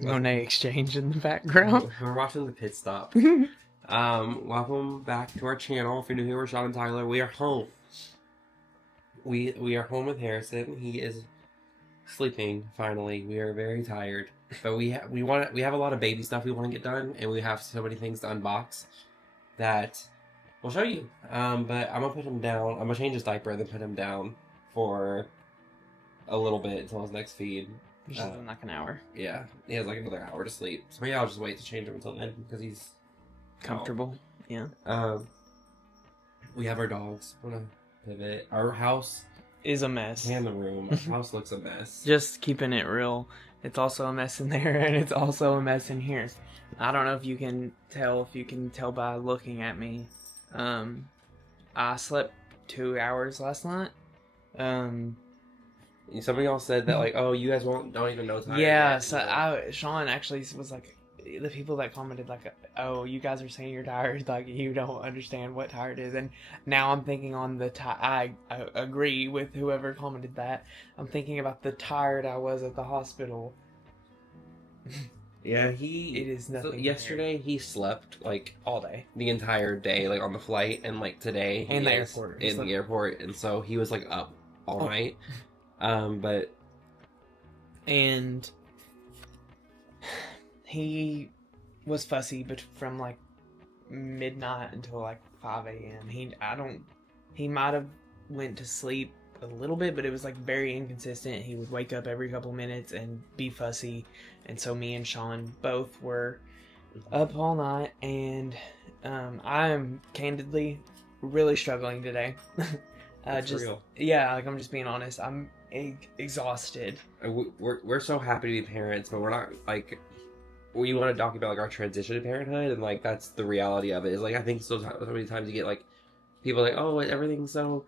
Monet Exchange in the background. We're watching the pit stop. Welcome back to our channel. If you're new here, we're Sean and Tyler. We are home. We are home with Harrison. He is sleeping finally. We are very tired, but we have a lot of baby stuff we want to get done, and we have so many things to unbox that we'll show you. But I'm gonna put him down. I'm gonna change his diaper and then put him down for a little bit until his next feed. Which is in like an hour. Yeah, he has like another hour to sleep. So maybe I'll just wait to change him until then because he's Comfortable. Yeah. We have our dogs. I'm gonna pivot. Our house Is a mess. and the room. Our house looks a mess. Just keeping it real. It's also a mess in there, and it's also a mess in here. I don't know if you can tell by looking at me. I slept 2 hours last night. Some of y'all said that like, oh, you guys don't even know time. Yeah, so Sean actually was like, the people that commented like, oh, you guys are saying you're tired, like you don't understand what tired is. And now I'm thinking on the I agree with whoever commented that. I'm thinking about the tired I was at the hospital. Yeah, it is nothing. So yesterday he slept like all day, the entire day, like on the flight, and like today in the airport. In the airport, and so he was like up all night. And he was fussy, but from like midnight until like 5 a.m. He might have went to sleep a little bit, but it was like very inconsistent. He would wake up every couple minutes and be fussy, and so me and Sean both were up all night, and I'm candidly really struggling today. Real. Yeah, like I'm just being honest. I'm exhausted. We're so happy to be parents, but we're not like. We want to talk about like our transition to parenthood, and like that's the reality of it. Is like I think so many times you get like people like, oh, everything's so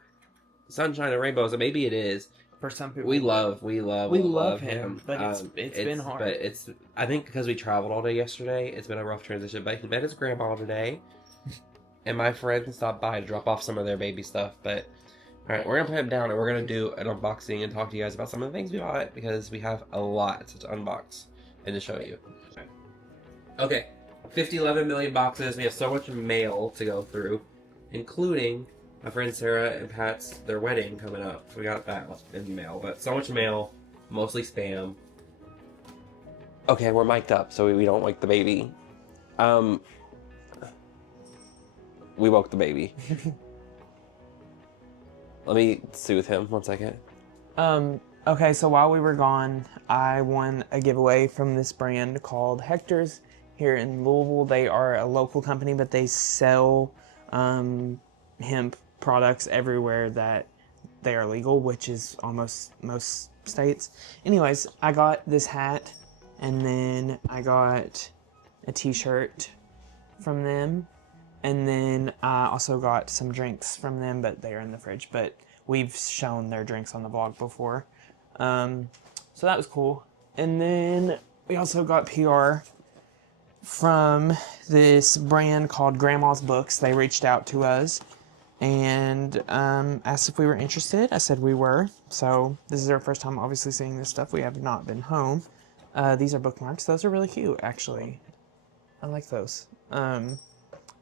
sunshine and rainbows, and maybe it is for some people. We love him, but it's been hard. But I think because we traveled all day yesterday, it's been a rough transition. But he met his grandma today, and my friends stopped by to drop off some of their baby stuff. But all right, we're gonna put him down, and we're gonna do an unboxing and talk to you guys about some of the things we bought because we have a lot to unbox and to show you. Okay, 11 million boxes. We have so much mail to go through, including my friend Sarah and Pat's, their wedding coming up. We got that in the mail, but so much mail, mostly spam. Okay, we're mic'd up, so we don't wake the baby. We woke the baby. Let me soothe him 1 second. Okay, so while we were gone, I won a giveaway from this brand called Hector's here in Louisville. They are a local company, but they sell hemp products everywhere that they are legal, which is almost most states. Anyways, I got this hat, and then I got a t-shirt from them, and then I also got some drinks from them, but they are in the fridge, but we've shown their drinks on the vlog before. So that was cool. And then we also got PR from this brand called Grandma's Books. They reached out to us and asked if we were interested. I said we were. So this is our first time obviously seeing this stuff. We have not been home. These are bookmarks. Those are really cute, actually. I like those. I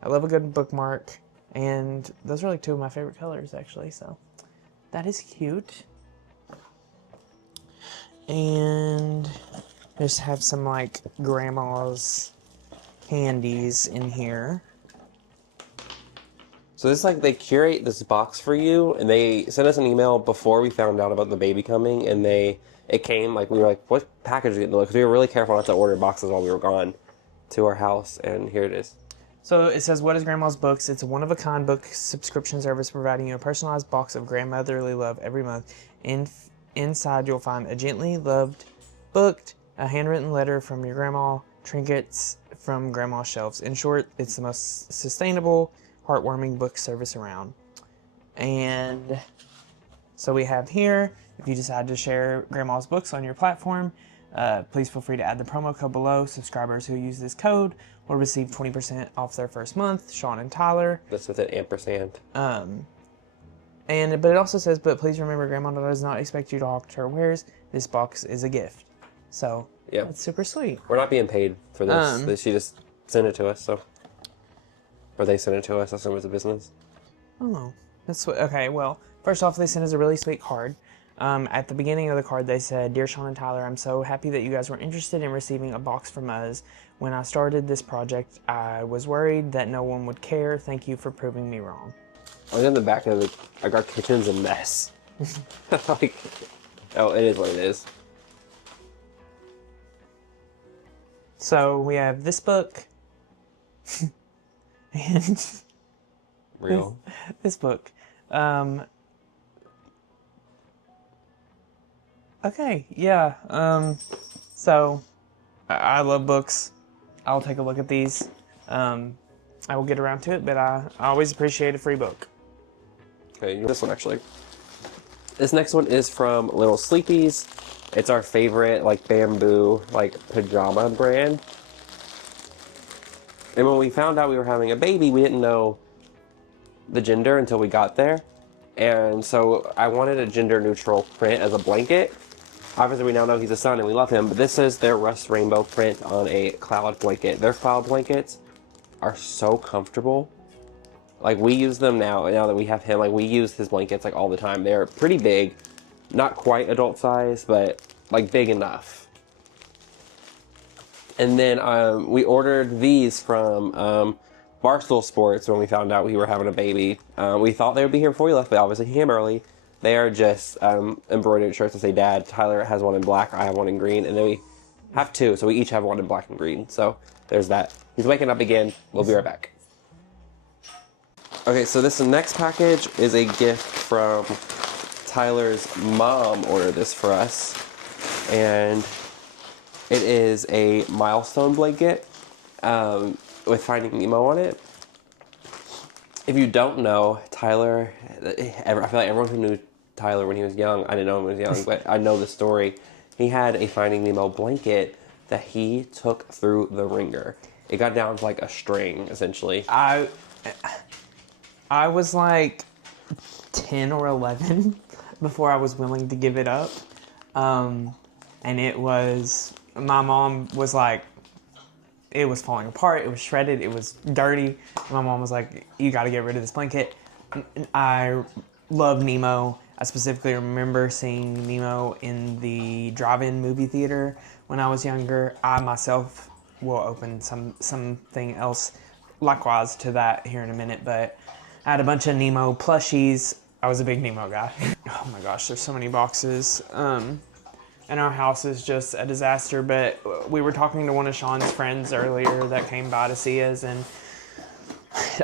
love a good bookmark, and those are like two of my favorite colors, actually. So that is cute. And just have some like grandma's candies in here. So this is like they curate this box for you, and they sent us an email before we found out about the baby coming, and it came like we were like, what package is it? Because we were really careful not to order boxes while we were gone to our house, and here it is. So it says, what is Grandma's Books? It's a one-of-a-kind book subscription service providing you a personalized box of grandmotherly love every month. Inside you'll find a gently loved book, a handwritten letter from your grandma, trinkets from grandma's shelves. In short, it's the most sustainable, heartwarming book service around. And so we have here, if you decide to share Grandma's Books on your platform, please feel free to add the promo code below. Subscribers who use this code will receive 20% off their first month. Sean and Tyler. That's with an ampersand. But it also says, but please remember, Grandma does not expect you to hawk her wares. This box is a gift. So Yeah. it's super sweet. We're not being paid for this. She just sent it to us, so. Or they sent it to us. I assume it was a business. Oh, that's okay. Well, first off, they sent us a really sweet card. At the beginning of the card, they said, "Dear Sean and Tyler, I'm so happy that you guys were interested in receiving a box from us. When I started this project, I was worried that no one would care. Thank you for proving me wrong." On the back of our kitchen's a mess. Like, oh, it is what it is. So we have this book and Real. this book. Okay, yeah. So I love books. I'll take a look at these. I will get around to it, but I always appreciate a free book. Okay, this one actually. This next one is from Little Sleepies. It's our favorite, like, bamboo, like, pajama brand. And when we found out we were having a baby, we didn't know the gender until we got there. And so I wanted a gender-neutral print as a blanket. Obviously, we now know he's a son and we love him, but this is their Rust Rainbow print on a cloud blanket. Their cloud blankets are so comfortable. Like, we use them now that we have him. Like, we use his blankets, like, all the time. They're pretty big. Not quite adult size, but, like, big enough. And then we ordered these from Barstool Sports when we found out we were having a baby. We thought they would be here before we left, but obviously he came early. They are just embroidered shirts that say Dad. Tyler has one in black, I have one in green, and then we have two, so we each have one in black and green. So there's that. He's waking up again. We'll be right back. Okay, so this next package is a gift from Tyler's mom. Ordered this for us, and it is a milestone blanket with Finding Nemo on it. If you don't know, Tyler, I feel like everyone who knew Tyler when he was young, I didn't know him when he was young, but I know the story. He had a Finding Nemo blanket that he took through the ringer. It got down to like a string, essentially. I was like 10 or 11 before I was willing to give it up. And it was, my mom was like, it was falling apart, it was shredded, it was dirty. My mom was like, you gotta get rid of this blanket. I love Nemo. I specifically remember seeing Nemo in the drive-in movie theater when I was younger. I myself will open something else likewise to that here in a minute, but I had a bunch of Nemo plushies. I was a big Nemo guy. Oh my gosh, there's so many boxes. And our house is just a disaster, but we were talking to one of Sean's friends earlier that came by to see us, and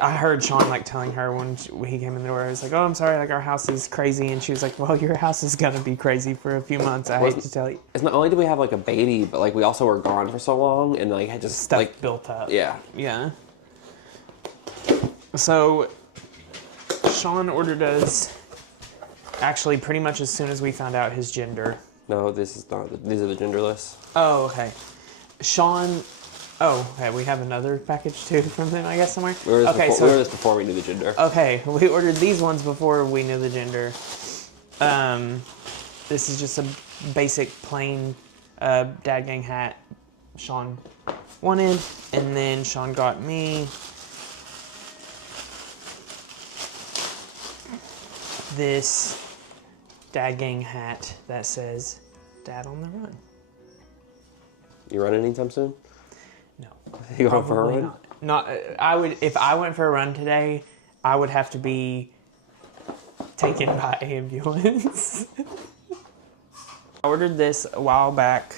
I heard Sean like telling her when he came in the door, he was like, "Oh, I'm sorry, like our house is crazy," and she was like, "Well, your house is gonna be crazy for a few months, I hate to tell you." It's not only did we have like a baby, but like we also were gone for so long, and like had just Stuff like built up. Yeah. Yeah. So Sean ordered us actually pretty much as soon as we found out his gender. No, this is not. These are the genderless. Oh, okay. Sean. Oh, okay. We have another package too from them, I guess, somewhere. We were this before we knew the gender. Okay, we ordered these ones before we knew the gender. This is just a basic plain dad gang hat Sean wanted, and then Sean got me this dad gang hat that says "Dad on the Run." You running anytime soon? No. You going for a run? Not. I would, if I went for a run today, I would have to be taken by ambulance. I ordered this a while back.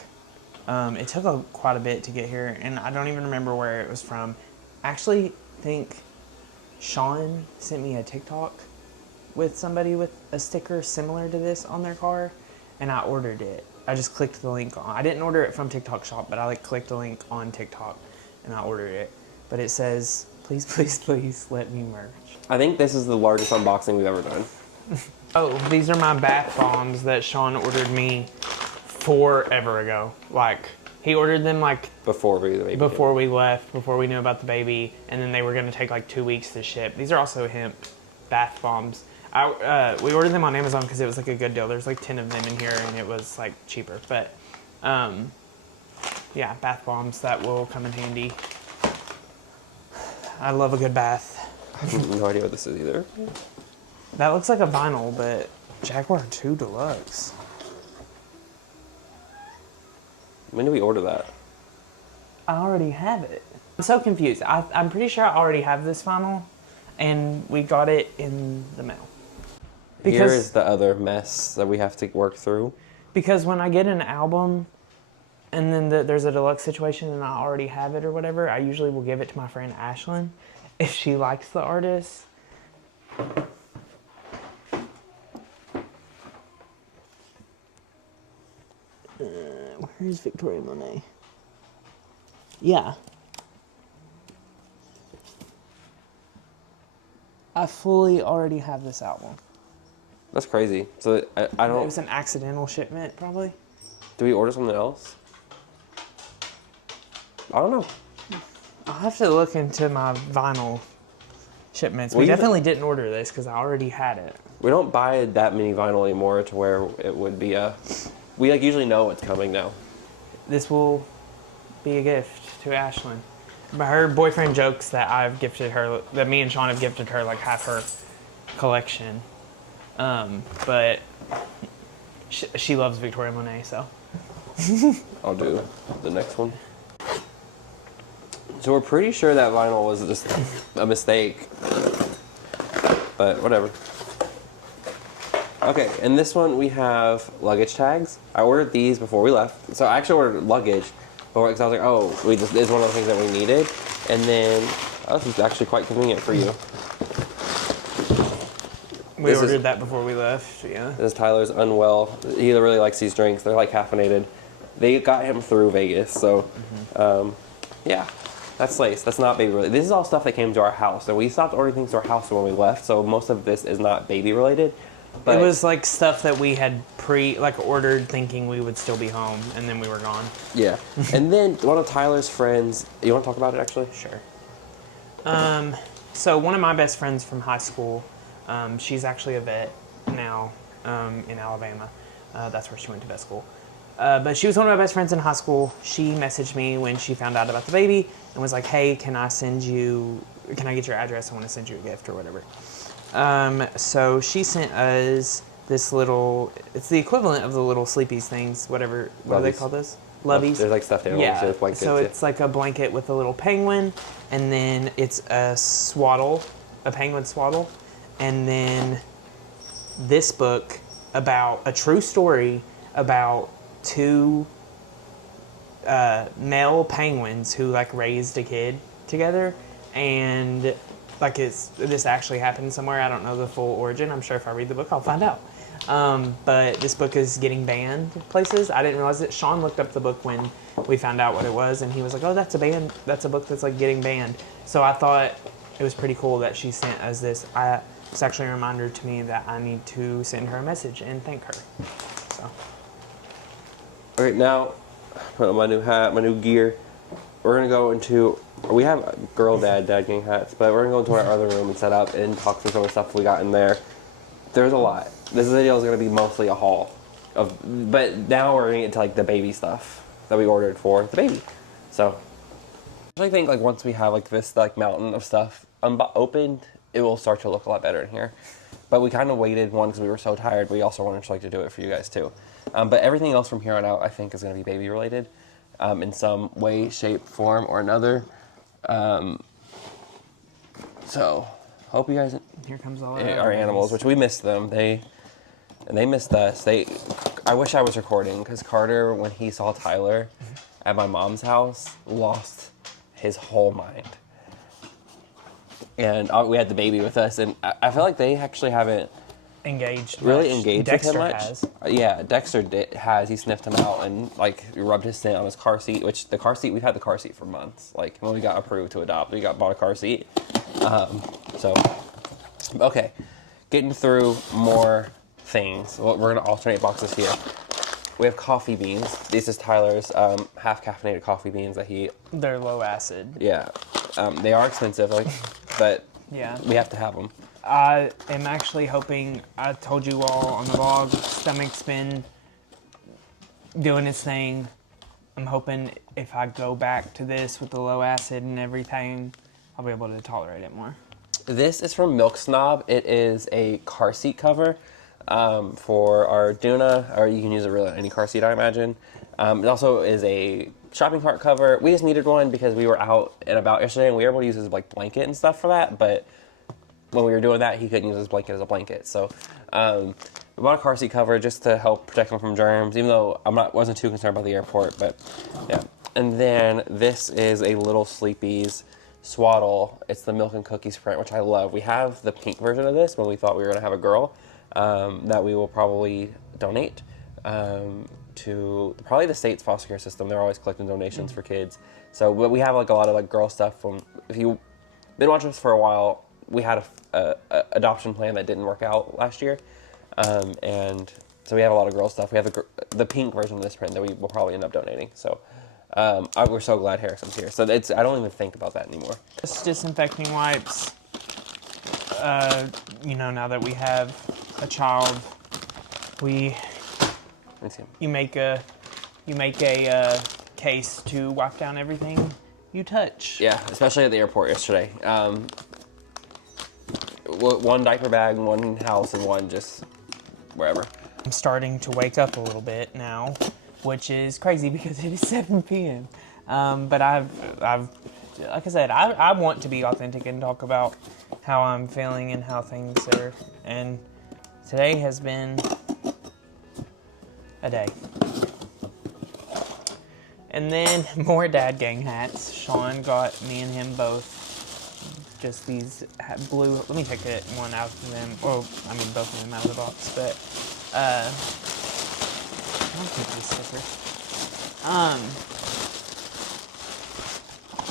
It took quite a bit to get here, and I don't even remember where it was from. I actually think Sean sent me a TikTok with somebody with a sticker similar to this on their car, and I ordered it. I just clicked the link on. I didn't order it from TikTok Shop, but I like clicked the link on TikTok, and I ordered it. But it says, "Please, please, please let me merch." I think this is the largest unboxing we've ever done. Oh, these are my bath bombs that Sean ordered me forever ago. Like, he ordered them like Before we left, before we knew about the baby, and then they were gonna take like 2 weeks to ship. These are also hemp bath bombs. We ordered them on Amazon because it was like a good deal. There's like 10 of them in here, and it was like cheaper. But yeah, bath bombs that will come in handy. I love a good bath. I have no idea what this is either. That looks like a vinyl, but Jaguar 2 Deluxe. When did we order that? I already have it. I'm so confused. I'm pretty sure I already have this vinyl, and we got it in the mail. Here is the other mess that we have to work through. Because when I get an album, and then there's a deluxe situation and I already have it or whatever, I usually will give it to my friend Ashlyn if she likes the artist. Where's Victoria Monet? Yeah. I fully already have this album. That's crazy. So I don't... It was an accidental shipment, probably. Do we order something else? I don't know. I'll have to look into my vinyl shipments. We We definitely didn't order this because I already had it. We don't buy that many vinyl anymore to where it would be a... We like usually know what's coming now. This will be a gift to Ashlyn. But her boyfriend jokes that I've gifted her, that me and Sean have gifted her like half her collection. But she loves Victoria Monet, so. I'll do the next one. So we're pretty sure that vinyl was just a mistake. But whatever. Okay, in this one we have luggage tags. I ordered these before we left. So I actually ordered luggage because I was like, oh, this is one of the things that we needed. And then, oh, this is actually quite convenient for you. We ordered that before we left, yeah. This is Tyler's unwell. He really likes these drinks. They're like caffeinated. They got him through Vegas, so yeah. That's lace. That's not baby related. This is all stuff that came to our house. And we stopped ordering things to our house when we left, so most of this is not baby related. But it was like stuff that we had ordered thinking we would still be home, and then we were gone. Yeah. And then one of Tyler's friends, you want to talk about it actually? Sure. So one of my best friends from high school, she's actually a vet now in Alabama. That's where she went to vet school. But she was one of my best friends in high school. She messaged me when she found out about the baby and was like, hey, can I get your address? I want to send you a gift or whatever. So she sent us this little, it's the equivalent of the little Sleepies things, whatever, what do they call those? Loveys? They're like stuffed animals. Yeah, blankets, so it's like a blanket with a little penguin, and then it's a swaddle, a penguin swaddle, and then this book about a true story about two male penguins who like raised a kid together, and like this actually happened somewhere. I don't know the full origin. I'm sure if I read the book, I'll find out. But this book is getting banned places. I didn't realize it. Sean looked up the book when we found out what it was, and he was like, "Oh, that's a book that's like getting banned." So I thought it was pretty cool that she sent us this. It's actually a reminder to me that I need to send her a message and thank her. So. All right, now put on my new hat, my new gear. We're gonna go into. We have girl dad gang hats, but we're gonna go into our other room and set up and talk through some of the stuff we got in there. There's a lot. This video is gonna be mostly a haul but now we're gonna get to like the baby stuff that we ordered for the baby. So I think like once we have like this like mountain of stuff opened, it will start to look a lot better in here. But we kind of waited because we were so tired. We also wanted to like to do it for you guys too. But everything else from here on out, I think, is gonna be baby related. In some way, shape, form, or another. So, hope you guys. Here comes all our animals, which we missed them. They missed us. I wish I was recording because Carter, when he saw Tyler at my mom's house, lost his whole mind. And we had the baby with us, and I feel like they actually haven't really engaged with him much. Has. Yeah, Dexter has. He sniffed him out and like rubbed his scent on his car seat. Which the car seat, we've had the car seat for months. Like when we got approved to adopt, bought a car seat. So okay, getting through more things. Well, we're gonna alternate boxes here. We have coffee beans. This is Tyler's half caffeinated coffee beans that They're low acid. Yeah, they are expensive, but yeah, we have to have them. I am actually hoping, I told you all on the vlog, Stomach's been doing its thing. I'm hoping if I go back to this with the low acid and everything, I'll be able to tolerate it more. This is from Milk Snob. It is a car seat cover for our Duna, or you can use it really on any car seat, I imagine. It also is a shopping cart cover. We just needed one because we were out and about yesterday, and we were able to use his like blanket and stuff for that. But when we were doing that, he couldn't use his blanket as a blanket. So we bought a car seat cover just to help protect him from germs, even though wasn't too concerned about the airport. But yeah. And then this is a Little Sleepy's swaddle. It's the Milk and Cookies print, which I love. We have the pink version of this when we thought we were going to have a girl that we will probably donate to probably the state's foster care system. They're always collecting donations for kids. So but we have like a lot of like girl stuff. If you've been watching us for a while, we had a adoption plan that didn't work out last year. And so we have a lot of girl stuff. We have the pink version of this print that we will probably end up donating. So we're so glad Harrison's here. So I don't even think about that anymore. Just disinfecting wipes. Now that we have a child, you make a case to wipe down everything you touch. Yeah, especially at the airport yesterday. One diaper bag, one house, and one just wherever. I'm starting to wake up a little bit now, which is crazy because it is 7 p.m. But I've like I said, I want to be authentic and talk about how I'm feeling and how things are. And today has been a day. And then more dad gang hats. Sean got me and him both just these blue. Let me take one out of them. Or I mean both of them out of the box. But I don't think these stickers.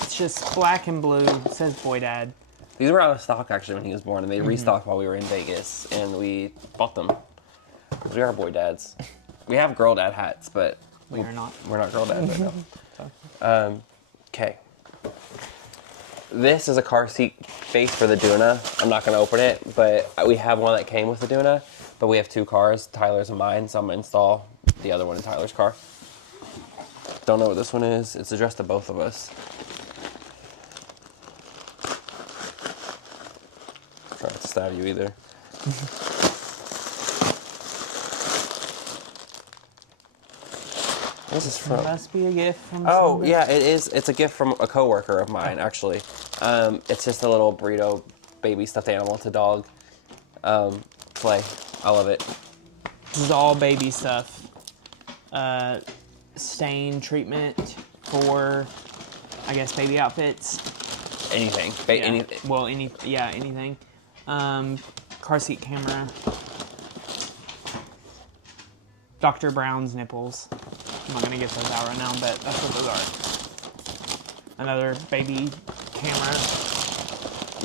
It's just black and blue. It says boy dad. These were out of stock actually when he was born, and they restocked while we were in Vegas, and we bought them. We are boy dads. We have girl dad hats, but we're not. We're not girl dads right now. Okay. This is a car seat base for the Duna. I'm not going to open it, but we have one that came with the Duna, but we have two cars, Tyler's and mine, so I'm going to install the other one in Tyler's car. Don't know what this one is. It's addressed to both of us. Try not to stab you either. This is from. It must be a gift from. Oh somebody. yeah, it is. It's a gift from a coworker of mine, actually. It's just a little burrito baby stuffed animal. It's a dog. Play. I love it. This is all baby stuff. Stain treatment for, I guess, baby outfits. Anything. Anything. Car seat camera. Dr. Brown's nipples. I'm not gonna get those out right now, but that's what those are. Another baby camera.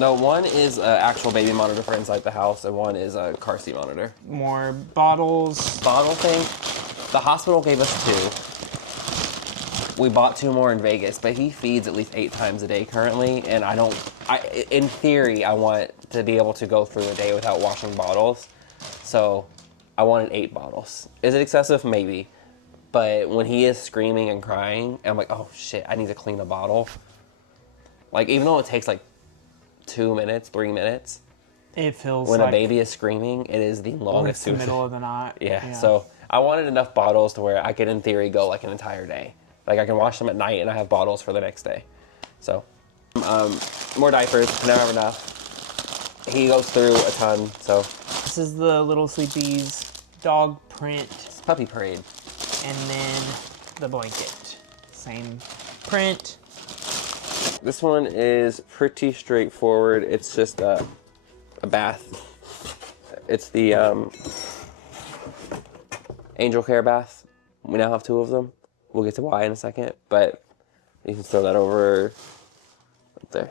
No, one is an actual baby monitor for inside the house, and one is a car seat monitor. More bottles. Bottle thing. The hospital gave us 2. We bought 2 more in Vegas, but he feeds at least 8 times a day currently, and in theory, I want to be able to go through a day without washing bottles. So I wanted 8 bottles. Is it excessive? Maybe. But when he is screaming and crying, I'm like, oh shit, I need to clean a bottle. Like, even though it takes like 2 minutes, 3 minutes. It feels when like a baby is screaming, it is the longest. It's the middle of the night. Yeah, so I wanted enough bottles to where I could, in theory, go like an entire day. Like, I can wash them at night, and I have bottles for the next day. So, more diapers, never have enough. He goes through a ton, so. This is the Little Sleepy's dog print. It's Puppy Parade. And then the blanket. Same print. This one is pretty straightforward. It's just a bath. It's the Angel Care bath. We now have 2 of them. We'll get to why in a second, but you can throw that over up there.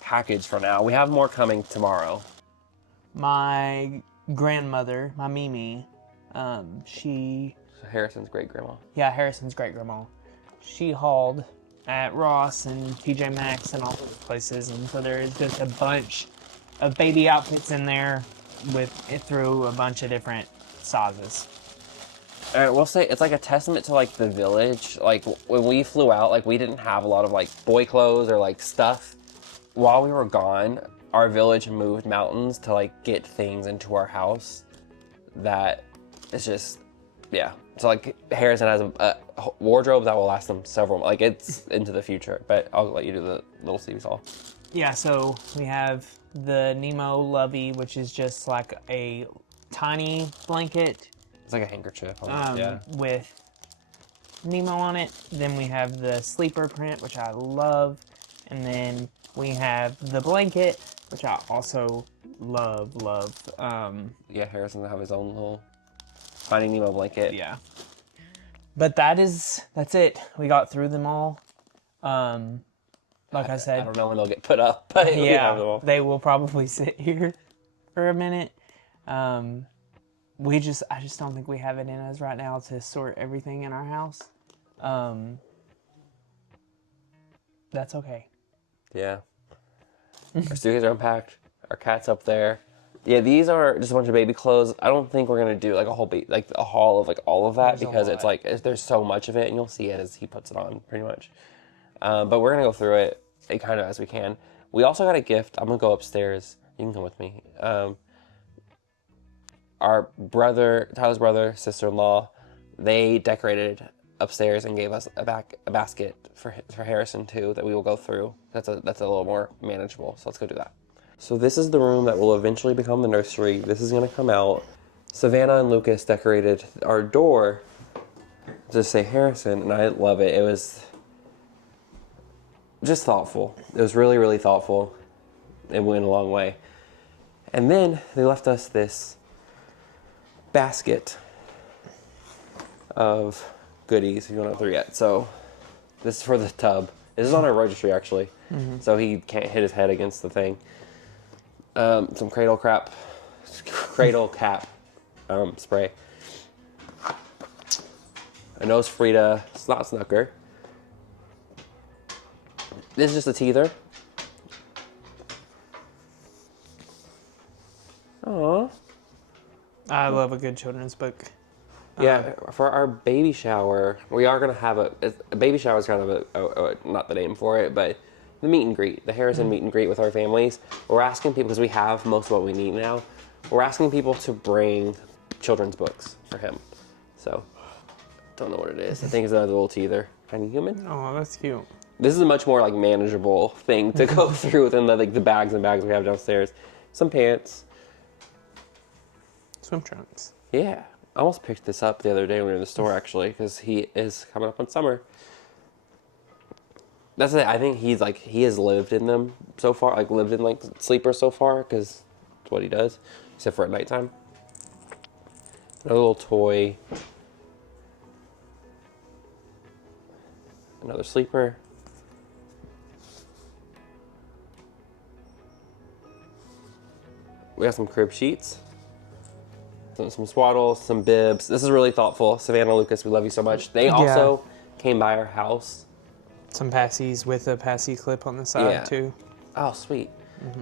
Package for now. We have more coming tomorrow. My grandmother, my Mimi, she... Harrison's great-grandma. Yeah, Harrison's great-grandma. She hauled at Ross and TJ Maxx and all those places, and so there is just a bunch of baby outfits in there through a bunch of different sizes. we'll say it's like a testament to like the village. Like when we flew out, like we didn't have a lot of like boy clothes or like stuff. While we were gone, our village moved mountains to like get things into our house. That is just, yeah. So like Harrison has a wardrobe that will last them several. Like it's into the future. But I'll let you do the little seesaw. Yeah. So we have the Nemo Lovey, which is just like a tiny blanket. It's like a handkerchief. With Nemo on it. Then we have the sleeper print, which I love. And then we have the blanket, which I also love. Yeah, Harrison will have his own little Finding Nemo blanket. Yeah. But that's it. We got through them all. Like I said, I don't know when they'll get put up, but we have them all. They will probably sit here for a minute. I just don't think we have it in us right now to sort everything in our house. That's okay. Yeah. Our suitcases are unpacked. Our cat's up there. Yeah, these are just a bunch of baby clothes. I don't think we're gonna do like a whole a haul of like all of that because it's like there's so much of it, and you'll see it as he puts it on, pretty much. But we're gonna go through it kind of as we can. We also got a gift. I'm gonna go upstairs. You can come with me. Our brother, Tyler's brother, sister-in-law, they decorated upstairs and gave us a basket for Harrison too that we will go through. That's a little more manageable. So let's go do that. So this is the room that will eventually become the nursery. This is gonna come out. Savannah and Lucas decorated our door to say Harrison, and I love it. It was just thoughtful. It was really, really thoughtful. It went a long way. And then they left us this basket of goodies. You don't know through yet. So this is for the tub. This is on our registry actually. So he can't hit his head against the thing. Some cradle cap spray. A nose Frida snot snucker. This is just a teether. Aww. I love a good children's book. Yeah, for our baby shower, we are going to have a baby shower is kind of not the name for it, but the meet and greet, the Harrison meet and greet with our families. We're asking people, because we have most of what we need now, we're asking people to bring children's books for him. So, don't know what it is. I think it's another little teether. Tiny human. Oh, that's cute. This is a much more like manageable thing to go through than the bags and bags we have downstairs. Some pants. Swim trunks. Yeah. I almost picked this up the other day when we were in the store, actually, because he is coming up on summer. That's it. I think he has lived in them so far, like lived in like sleepers so far, because it's what he does, except for at nighttime. Another little toy. Another sleeper. We got some crib sheets. Some swaddles, some bibs. This is really thoughtful. Savannah, Lucas, we love you so much. They also came by our house. Some passies with a passy clip on the side too. Oh, sweet.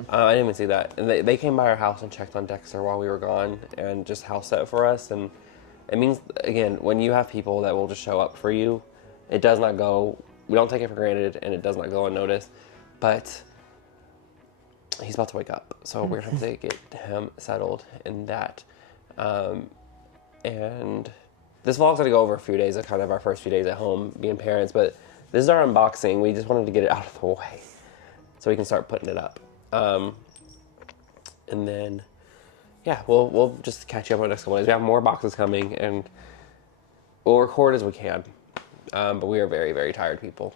I didn't even see that. And they came by our house and checked on Dexter while we were gone and just house set for us. And it means, again, when you have people that will just show up for you, it does not go, we don't take it for granted, and it does not go unnoticed. But he's about to wake up. So we're going to have to get him settled in that. And this vlog's gonna go over a few days of kind of our first few days at home being parents, but this is our unboxing. We just wanted to get it out of the way so we can start putting it up. And then, yeah, we'll just catch you up on the next couple days. We have more boxes coming, and we'll record as we can. But we are very, very tired people.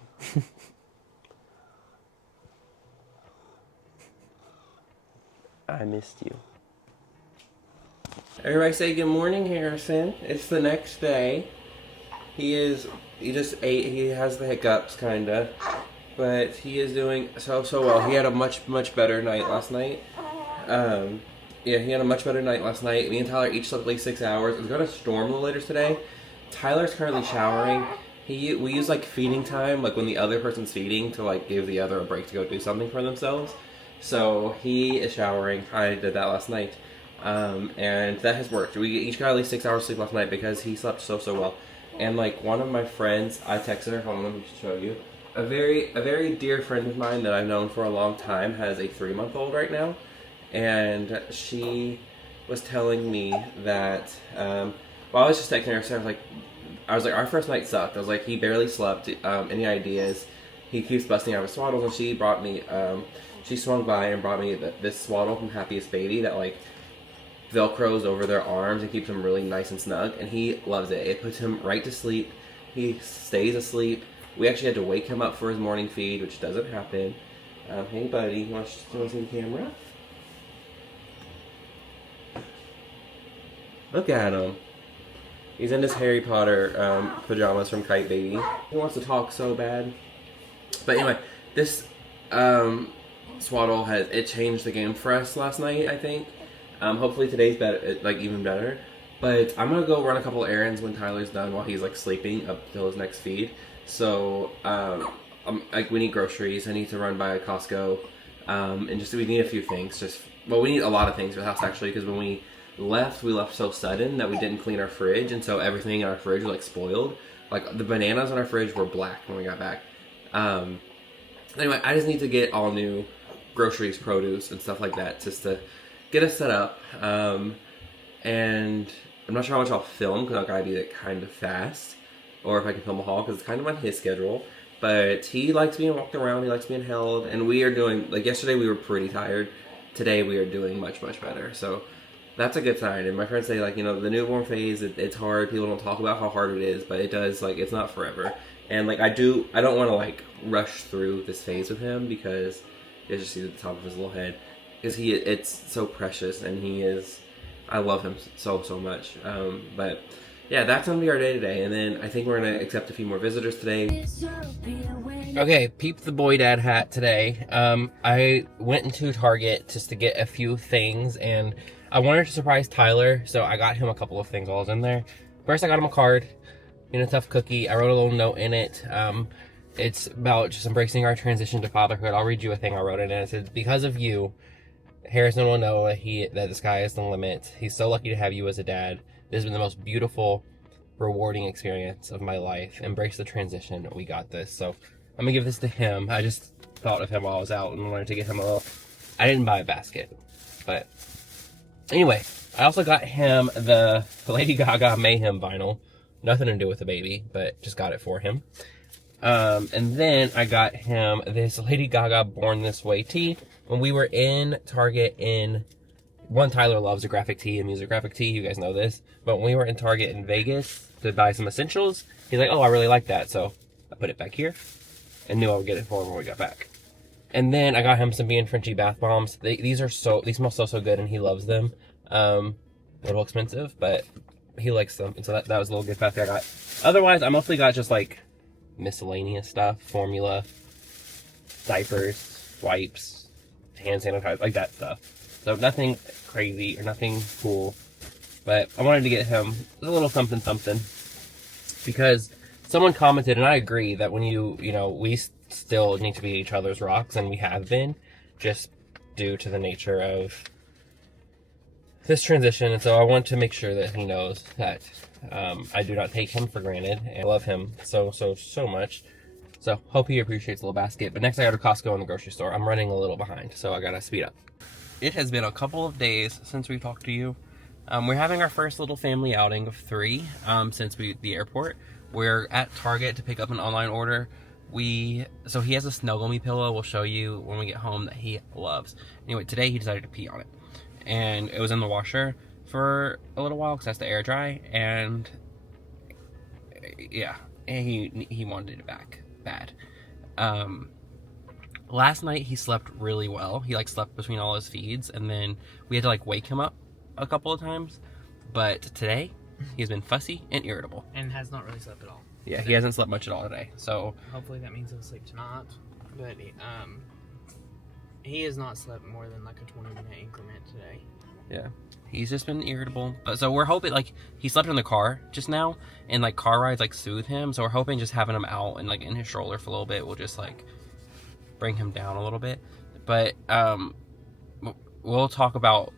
I missed you. Everybody say good morning, Harrison. It's the next day. He just ate. He has the hiccups, kinda, but he is doing so well. He had a much better night last night. Yeah, he had a much better night last night. Me and Tyler each slept like 6 hours. It's gonna storm a little later today. Tyler's currently showering. We use like feeding time, like when the other person's feeding, to like give the other a break to go do something for themselves. So he is showering. I did that last night. And that has worked. We each got at least 6 hours sleep last night because he slept so well. And like one of my friends, I texted her. Hold on, let me show you. A very dear friend of mine that I've known for a long time has a 3-month-old right now, and she was telling me that. Well, I was just texting her. So I was like, our first night sucked. I was like, he barely slept. Any ideas? He keeps busting out his swaddles, and she brought me. She swung by and brought me this swaddle from Happiest Baby that like velcros over their arms and keeps them really nice and snug, and he loves it. It puts him right to sleep. He stays asleep. We actually had to wake him up for his morning feed, which doesn't happen. Hey buddy, you want to see the camera? Look at him. He's in his Harry Potter pajamas from Kite Baby. He wants to talk so bad. But anyway, this swaddle it changed the game for us last night, I think. Hopefully today's better, like even better. But I'm gonna go run a couple errands when Tyler's done while he's like sleeping up till his next feed. So we need groceries. I need to run by Costco, and we need a few things. We need a lot of things for the house actually, because when we left so sudden that we didn't clean our fridge, and so everything in our fridge was like spoiled. Like the bananas in our fridge were black when we got back. Anyway, I just need to get all new groceries, produce, and stuff like that just to get us set up. And I'm not sure how much I'll film because I'll gotta be like kind of fast, or if I can film a haul because it's kind of on his schedule. But he likes being walked around, he likes being held, and we are doing, like yesterday we were pretty tired. Today we are doing much better. So that's a good sign. And my friends say, like, you know, the newborn phase, it's hard. People don't talk about how hard it is, but it does, like, it's not forever. And, like, I don't want to, like, rush through this phase with him because you just see the top of his little head. Because it's so precious, and I love him so much. But, yeah, that's going to be our day today. And then I think we're going to accept a few more visitors today. Okay, peep the boy dad hat today. I went into Target just to get a few things, and I wanted to surprise Tyler, so I got him a couple of things while I was in there. First, I got him a card, a tough cookie. I wrote a little note in it. It's about just embracing our transition to fatherhood. I'll read you a thing I wrote in it. It said, because of you, Harrison will know that the sky is the limit. He's so lucky to have you as a dad. This has been the most beautiful, rewarding experience of my life. Embrace the transition. We got this. So I'm going to give this to him. I just thought of him while I was out and wanted to get him I didn't buy a basket, but anyway, I also got him the Lady Gaga Mayhem vinyl. Nothing to do with the baby, but just got it for him. And then I got him this Lady Gaga Born This Way tee. When we were in Target Tyler loves a graphic tee and music graphic tee. You guys know this. But when we were in Target in Vegas to buy some essentials, he's like, oh, I really like that. So I put it back here and knew I would get it for him when we got back. And then I got him some Be & Frenchie bath bombs. These smell so good, and he loves them. A little expensive, but he likes them. And so that was a little gift pack I got. Otherwise, I mostly got just like miscellaneous stuff, formula, diapers, wipes, hand sanitizer, like that stuff. So nothing crazy or nothing cool. But I wanted to get him a little something because someone commented, and I agree, that when we still need to be each other's rocks, and we have been, just due to the nature of this transition. And so I want to make sure that he knows that I do not take him for granted, and I love him so much. So hope he appreciates the little basket. But next I got to Costco in the grocery store. I'm running a little behind, so I gotta speed up. It has been a couple of days since we talked to you. We're having our first little family outing of 3 since the airport. We're at Target to pick up an online order. So he has a Snuggle Me pillow. We'll show you when we get home that he loves. Anyway, today he decided to pee on it, and it was in the washer for a little while because that's the air dry. And yeah, and he wanted it back bad. Last night he slept really well. He slept between all his feeds, and then we had to wake him up a couple of times. But today he's been fussy and irritable, and has not really slept at all. Yeah, he hasn't slept much at all today. So hopefully that means he'll sleep tonight. But he has not slept more than a 20-minute increment today. Yeah, he's just been irritable. So we're hoping he slept in the car just now, and car rides soothe him. So we're hoping just having him out and in his stroller for a little bit will just bring him down a little bit. But we'll talk about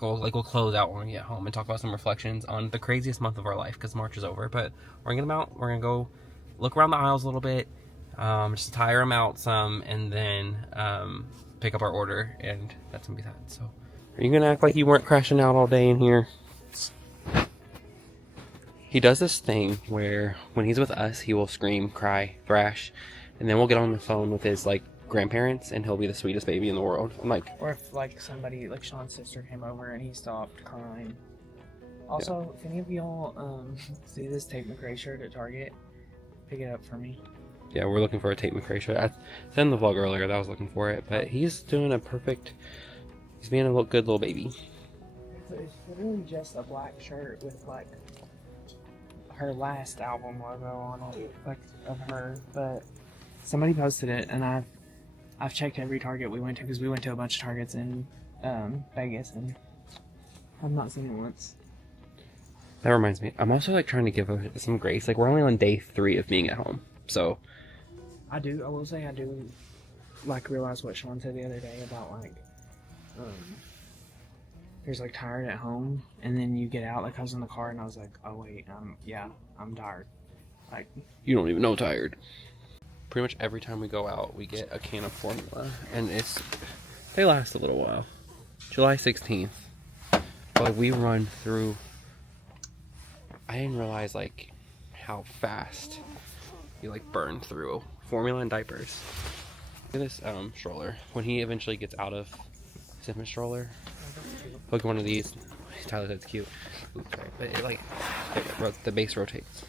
we'll close out when we get home and talk about some reflections on the craziest month of our life, because March is over. But we're gonna get them out. We're gonna go look around the aisles a little bit, just tire them out some, and then pick up our order, and that's gonna be that. So, are you gonna act like you weren't crashing out all day in here? He does this thing where when he's with us, he will scream, cry, thrash, and then we'll get on the phone with his like grandparents, and he'll be the sweetest baby in the world. I'm like, or if like somebody like Sean's sister came over and he stopped crying. Also, if any of y'all see this Tate McRae shirt at Target, pick it up for me. yeah, we're looking for a Tate McRae shirt. I said in the vlog earlier that I was looking for it, but he's doing a perfect. He's being a good little baby. It's literally just a black shirt with like her last album logo on it, like of her. But somebody posted it, and I've checked every Target we went to, because we went to a bunch of Targets in Vegas, and I've not seen it once. That reminds me, I'm also like trying to give some grace. Like, we're only on day 3 of being at home, so I will say I do like realize what Sean said the other day about like there's like tired at home, and then you get out. Like, I was in the car and I was like, oh wait, I'm tired. Like, you don't even know tired. Pretty much every time we go out, we get a can of formula, and they last a little while. July 16th, but like, we run through. I didn't realize like how fast you like burn through formula and diapers. Look at this stroller. When he eventually gets out of his infant stroller, look at one of these. Tyler said it's cute. Oops, sorry. But it like the base rotates,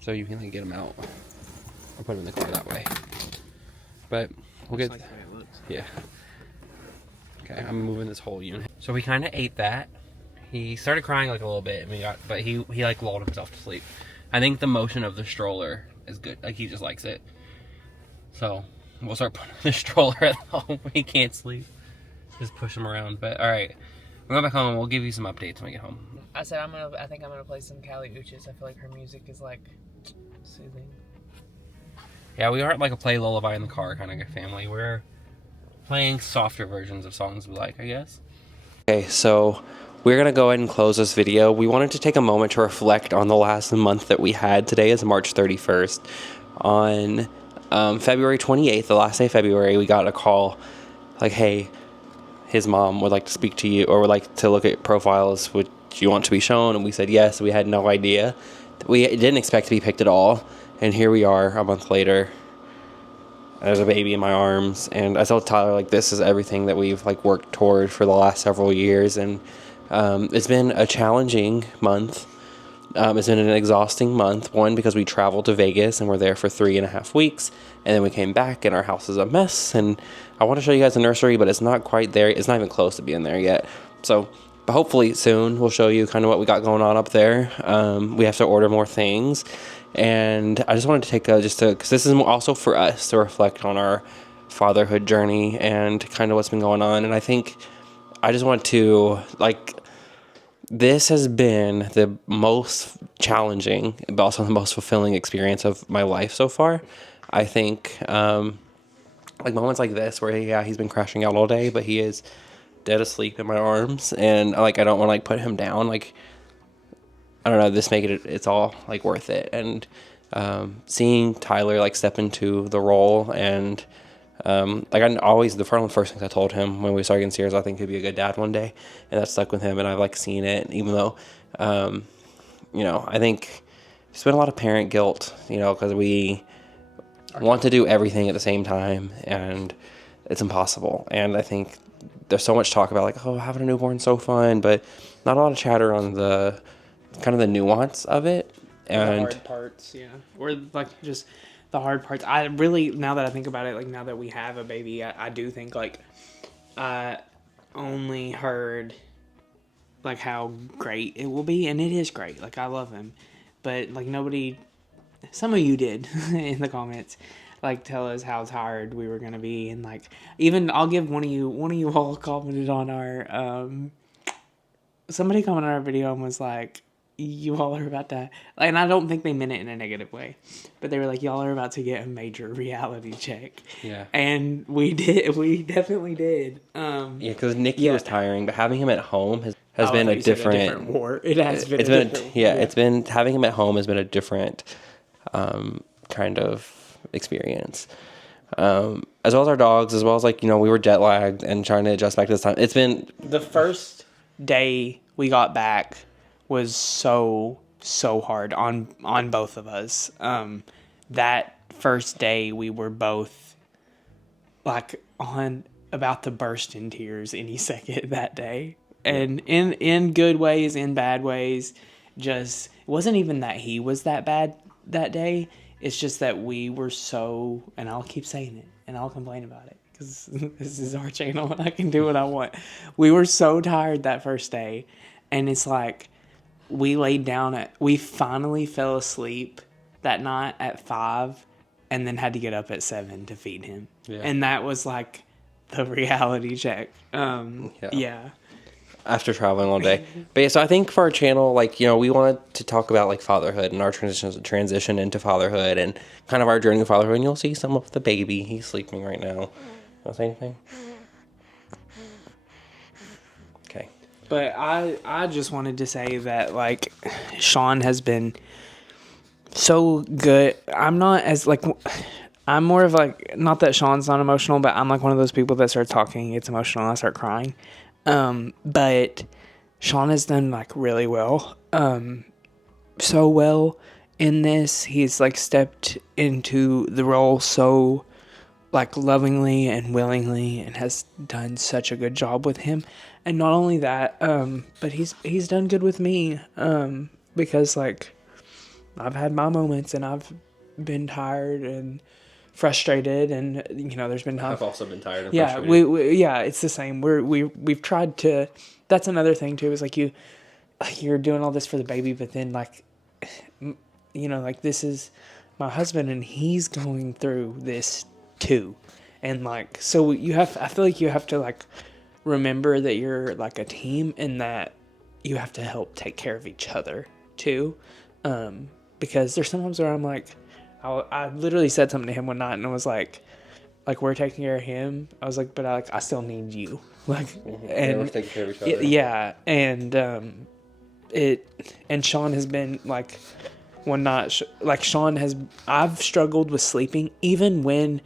so you can like get them out or put them in the car that way. But we'll get. like the way it looks. Yeah. Okay, I'm moving this whole unit. So we kind of ate that. He started crying like a little bit, and but he like lulled himself to sleep. I think the motion of the stroller is good. Like, he just likes it. So we'll start putting the stroller at home when he can't sleep. Just push him around. But all right, we'll go back home and we'll give you some updates when we get home. I said I think I'm gonna play some Kali Uchis. I feel like her music is like soothing. Yeah, we aren't like a play lullaby in the car kind of family. We're playing softer versions of songs we like, I guess. Okay, so we're going to go ahead and close this video. We wanted to take a moment to reflect on the last month that we had. Today is March 31st. On February 28th, the last day of February, we got a call like, hey, his mom would like to speak to you, or would like to look at profiles. Would you want to be shown? And we said yes. We had no idea. We didn't expect to be picked at all. And here we are a month later. There's a baby in my arms. And I told Tyler, like, this is everything that we've like worked toward for the last several years. And it's been a challenging month. It's been an exhausting month. One, because we traveled to Vegas and we're there for 3.5 weeks. And then we came back and our house is a mess. And I want to show you guys the nursery, but it's not quite there. It's not even close to being there yet. So, but hopefully soon we'll show you kind of what we got going on up there. We have to order more things. And I just wanted to take because this is also for us to reflect on our fatherhood journey and kind of what's been going on. And I think I just want to, like, this has been the most challenging, but also the most fulfilling experience of my life so far. I think, like, moments like this where, yeah, he's been crashing out all day, but he is dead asleep in my arms, and, like, I don't want to, like, put him down. Like, I don't know, this it's all, like, worth it. And seeing Tyler, like, step into the role, and like, I always, the first things I told him when we started getting serious, I think he'd be a good dad one day, and that stuck with him. And I've like seen it, even though you know, I think there's been a lot of parent guilt, you know, because we want to do everything at the same time, and it's impossible. And I think there's so much talk about, like, oh, having a newborn's so fun, but not a lot of chatter on the kind of the nuance of it. And the hard parts, yeah. Or like just the hard parts. I really, now that I think about it, like, now that we have a baby, I do think, like, I only heard like how great it will be, and it is great. Like, I love him, but like some of you did in the comments, like, tell us how tired we were gonna be, and like, even I'll give one of you all commented on our somebody commented on our video and was like, you all are about to, and I don't think they meant it in a negative way, but they were like, y'all are about to get a major reality check. Yeah. And we definitely did. Yeah, because NICU was tiring, but having him at home has been a different war. It has been it's a been different it's been having him at home has been a different kind of experience. As well as our dogs, as well as like, we were jet lagged and trying to adjust back to this time. It's been The first day we got back was so hard on both of us. That first day we were both like on about to burst in tears any second that day, and in good ways, in bad ways. Just, it wasn't even that he was that bad that day. It's just that we were so, and I'll keep saying it and I'll complain about it because this is our channel and I can do what I want. We were so tired that first day, and it's like we finally fell asleep that night at 5 and then had to get up at 7 to feed him. Yeah. And that was like the reality check. Yeah. After traveling all day. But yeah, so I think for our channel, like, we wanted to talk about like fatherhood and our transition into fatherhood and kind of our journey of fatherhood. And you'll see some of the baby. He's sleeping right now. Want to say anything? Okay. But I just wanted to say that, like, Sean has been so good. I'm not as, like, I'm more of, like, not that Sean's not emotional, but I'm, like, one of those people that starts talking, gets emotional, and I start crying. But Sean has done, like, really well. So well in this. He's, like, stepped into the role so, like, lovingly and willingly, and has done such a good job with him. And not only that, but he's done good with me, because, like, I've had my moments and I've been tired and frustrated, and there's been times I've also been tired and frustrated. It's the same. We've tried to. That's another thing too. Is like you're doing all this for the baby, but then like, like, this is my husband and he's going through this too, and like, so I feel like you have to like remember that you're like a team and that you have to help take care of each other too, because there's sometimes where I'm like, I literally said something to him one night and I was like we're taking care of him. I was like, but I still need you, like, and we're taking care of each other. Yeah, and and Sean has been like one night, like I've struggled with sleeping, even when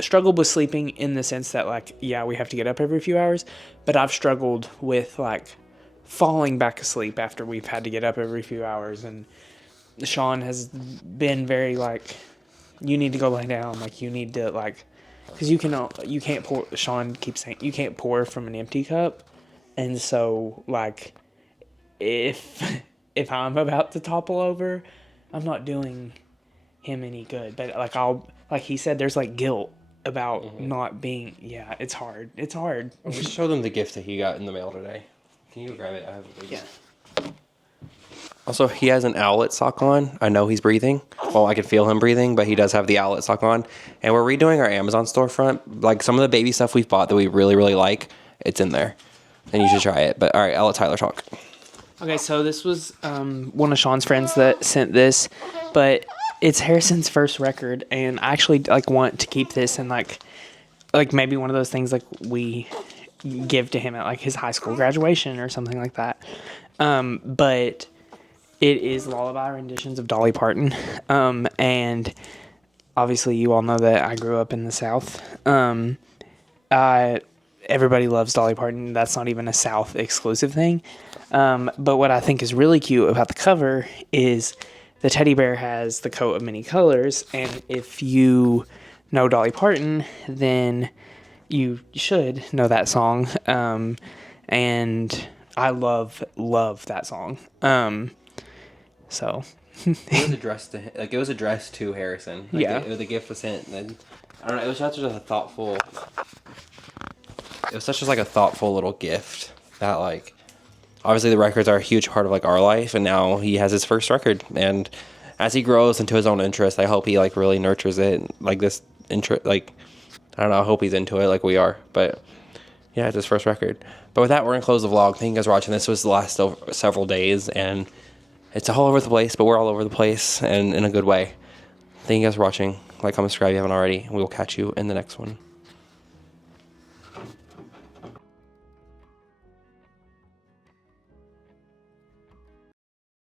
struggled with sleeping in the sense that like, yeah, we have to get up every few hours, but I've struggled with like falling back asleep after we've had to get up every few hours. And Sean has been very like, you need to go lay down, like you need to like, because you can't pour. Sean keeps saying you can't pour from an empty cup, and so like if I'm about to topple over, I'm not doing him any good. But like he said, there's like guilt about not being. Yeah, it's hard. It's hard. I'll just show them the gift that he got in the mail today. Can you grab it? I have a big. Yeah. Also, he has an owlet sock on. I know he's breathing. Well, I can feel him breathing, but he does have the owlet sock on. And we're redoing our Amazon storefront. Like, some of the baby stuff we've bought that we really, really like, it's in there. And you should try it. But, all right, I'll let Tyler talk. Okay, so this was one of Sean's friends that sent this. But it's Harrison's first record. And I actually, like, want to keep this and, like maybe one of those things, like, we give to him at, like, his high school graduation or something like that. But it is lullaby renditions of Dolly Parton. And obviously you all know that I grew up in the South. Everybody loves Dolly Parton. That's not even a South exclusive thing. But what I think is really cute about the cover is the teddy bear has the coat of many colors. And if you know Dolly Parton, then you should know that song. And I love that song. So it was addressed to it was addressed to Harrison. Like, yeah, the gift was sent. And I don't know. It was such a thoughtful. It was such as like a thoughtful little gift that like, obviously the records are a huge part of like our life, and now he has his first record, and as he grows into his own interest, I hope he like really nurtures it like this interest. Like, I don't know. I hope he's into it like we are, but. Yeah, it's his first record. But with that, we're going to close the vlog. Thank you guys for watching. This was the last several days, and It's all over the place, but we're all over the place and in a good way. Thank you guys for watching. Like, comment, subscribe if you haven't already. And we will catch you in the next one.